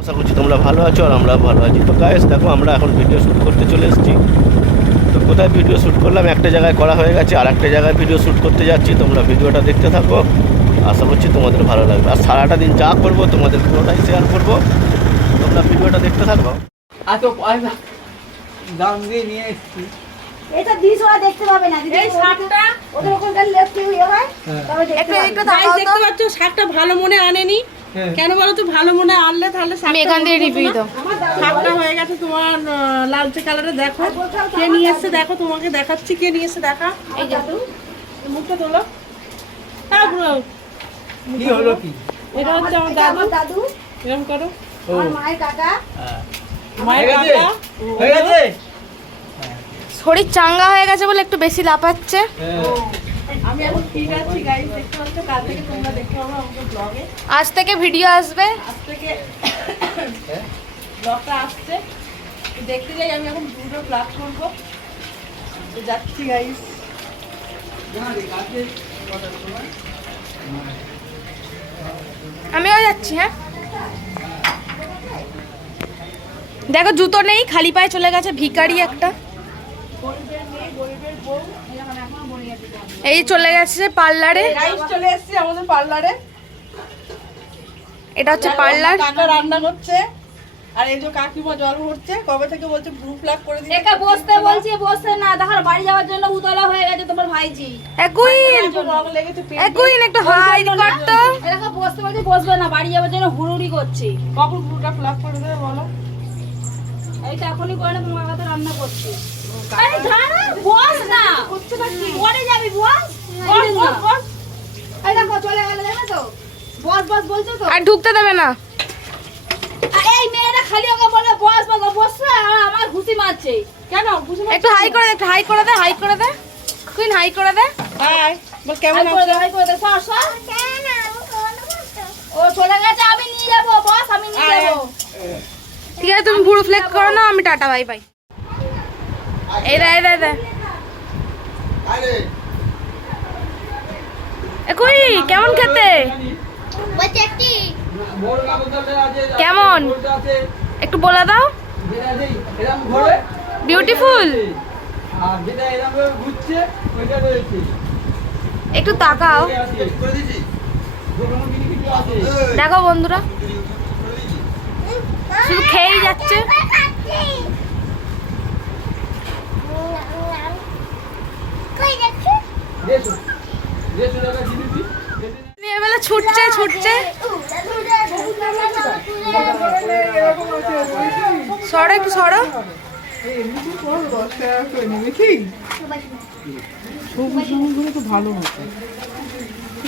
আশা করছি তোমরা ভালো আছো আর আমরা ভালো আছি। তো গাইস দেখো আমরা এখন ভিডিও শ্যুট করতে চলে এসেছি। তো কোথায় ভিডিও শ্যুট করলাম, একটা জায়গায় করা হয়ে গেছে, আর একটা জায়গায় ভিডিও শ্যুট করতে যাচ্ছি। তোমরা ভিডিওটা দেখতে থাকো, আশা করছি তোমাদের ভালো লাগবে। আর সারাটা দিন যা করবো তোমাদের পুরোটাই শেয়ার করবো, তোমরা ভিডিওটা দেখতে থাকো। দাম দিয়ে নিয়ে এসেছি। এটা দিস ওরা দেখতে পাবে না দিদি। এই শাকটা ওদের ওখানকার লেফট ইয়ে হয় তবে দেখতে একটু দেখতে পাচ্ছ শাকটা ভালো মনে আনেনি। কেন বলো তো? ভালো মনে আনলে তাহলে আমি এখান থেকে রিভিউ দাও। শাকটা হয়ে গেছে তোমার লালচে কালারে। দেখো কে নিয়ে এসেছে, দেখো তোমাকে দেখাচ্ছি কে নিয়ে এসেছে। দেখা এই যে মুখটা তোলো। তারপর কি হলো কি? এটা হচ্ছে আমার আমার দাদু। দাদু এরকম করো। আমার মায়ের কাকা। মায়ের হয়ে গেছে? কাকা হয়ে গেছে? শরীর চাঙ্গা হয়ে গেছে বলে একটু বেশি লাফাচ্ছে। আমি এখন ঠিক আছি গাইস, দেখতে পাচ্ছ। কাল থেকে তোমরা দেখতে পাবে আমাদের ব্লগে। আজ থেকে ভিডিও আসবে। আজ থেকে ব্লগটা আসছে, দেখতে যাই। আমি এখন দুটো ব্লগ করবো, তো যাচ্ছি গাইস। আমিও যাচ্ছি। হ্যাঁ দেখো জুতো নেই, খালি পায়ে চলে গেছে ভিখারি একটা। এই চলে গেছে পার্লারে। গাইস চলে এসেছি আমাদের পার্লারে। এটা হচ্ছে পার্লার। কাকা রান্না করছে আর এই যে কাকিমা জল ভরছে। কবে থেকে বলছে গ্রুপ লাগ করে দিতে। একা বসতে বলছি, বসতে না। দেখো বাড়ি যাওয়ার জন্য উতলা হয়ে গেছে তোমার ভাইজি। একুইন রং লেগেছে পেটে। একুইন একটু হাই করতো। এরকম বসতে বলছি, বসবে না। বাড়ি যাওয়ার জন্য হুড়ুড়ি করছি। কখন গ্রুপটা ফ্লাগ করে দেবে বলো? এইটা এখনই করে না, তোমার কাছে রান্না করছি। আরে দাঁড়া, বস না। হচ্ছে না কি? পরে যাবি বস। বস বস বস। এই দেখো চলে গেল, জানো তো? বস বস বলছো তো। আর ঢুকতে দেবে না। আর এই মেয়েরা খালি ওকে বলে বস বস বস, আর আমার ঘুষি মারছে। কেন বুঝে না? একটু হাই করে দে, একটু হাই করে দে, হাই করে দে। কুইন হাই করে দে। হাই বল, কেমন হাই করে দে, আছো? হাই করে দে। সর সর। ও চলে গেছে, আমি নিয়ে যাবো বস, আমি নিয়ে আয়, যাবো। ঠিক আছে তুমি পুরো ফ্লেক্ট করো না, আমি টাটা বাই বাই। এই দে এই দে এই দে। কই কেমন খেতে? কেমন একটু বলে দাও। বিউটিফুল। একটু তাকাও। দেখো বন্ধুরা শুধু খেয়েই যাচ্ছে। এবেলা ছুটছে ছুটছে। সরো একটু সরো।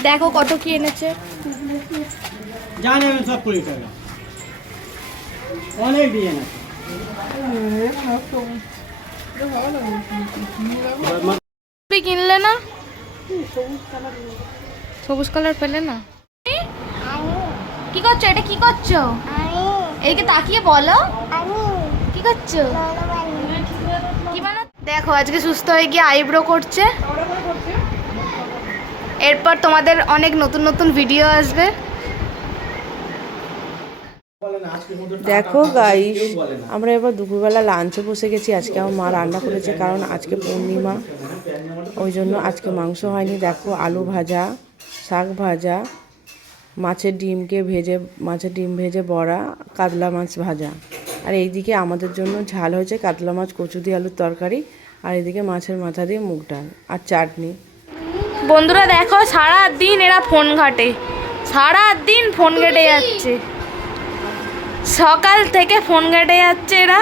দেখো কত কি এনেছে। জানি আমি সব 20 টাকা। অনেক দিয়ে না। তুমি কিনলে না? সবুজ কালার পেলে না? কি করছো? এটা কি করছো? এইদিকে তাকিয়ে বলো কি করছো। কি বানা? দেখো আজকে সুস্থ হয়ে গিয়ে আইব্রো করছে। এরপর তোমাদের অনেক নতুন নতুন ভিডিও আসবে। দেখো গাইস, আমরা এবার দুপুরবেলা লাঞ্চে বসে গেছি। আজকে আমার মা রান্না করেছে, কারণ আজকে পূর্ণিমা, ওই জন্য আজকে মাংস হয়নি। দেখো আলু ভাজা, শাক ভাজা, মাছের ডিম ভেজে বড়া, কাতলা মাছ ভাজা। আর এইদিকে আমাদের জন্য ঝাল হয়েছে কাতলা মাছ, কচু দিয়ে আলুর তরকারি। আর এদিকে মাছের মাথা দিয়ে মুগ ডাল আর চাটনি। বন্ধুরা দেখো সারা দিন এরা ফোন ঘাটে, সারা দিন ফোন ঘেটে যাচ্ছে। সকাল থেকে ফোন ঘেটে যাচ্ছে এরা,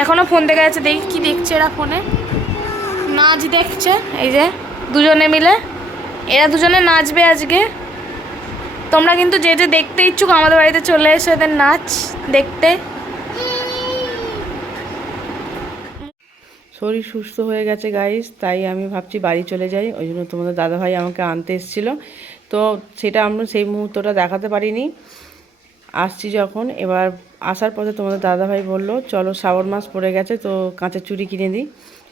এখনো ফোন দেখে যাচ্ছে। দেখি কি দেখছে এরা ফোনে। নাচ দেখছে এই যে দুজনে মিলে। এরা দুজনে নাচবে আজকে। তোমরা কিন্তু যে যে দেখতে ইচ্ছুক আমাদের বাড়িতে চলে এসো এদের নাচ দেখতে। শরীর সুস্থ হয়ে গেছে গাইস, তাই আমি ভাবছি বাড়ি চলে যাই। ওই জন্য তোমাদের দাদাভাই আমাকে আনতে এসেছিলো, তো সেটা আমরা সেই মুহূর্তটা দেখাতে পারিনি। আসছি যখন, এবার আসার পথে তোমাদের দাদাভাই বললো চলো শ্রাবণ মাস পড়ে গেছে, তো কাঁচের চুড়ি কিনে দিই।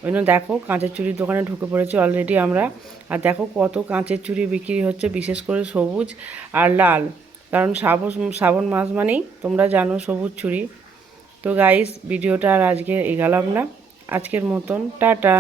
ওই জন্য দেখো কাঁচের চুড়ির দোকানে ঢুকে পড়েছি অলরেডি আমরা। আর দেখো কত কাঁচের চুড়ি বিক্রি হচ্ছে, বিশেষ করে সবুজ আর লাল। কারণ শ্রাবণ মাস মানেই তোমরা জানো সবুজ চুড়ি। তো গাইস ভিডিওটা আর আজকে এগালাম না, আজকের মতন টাটা।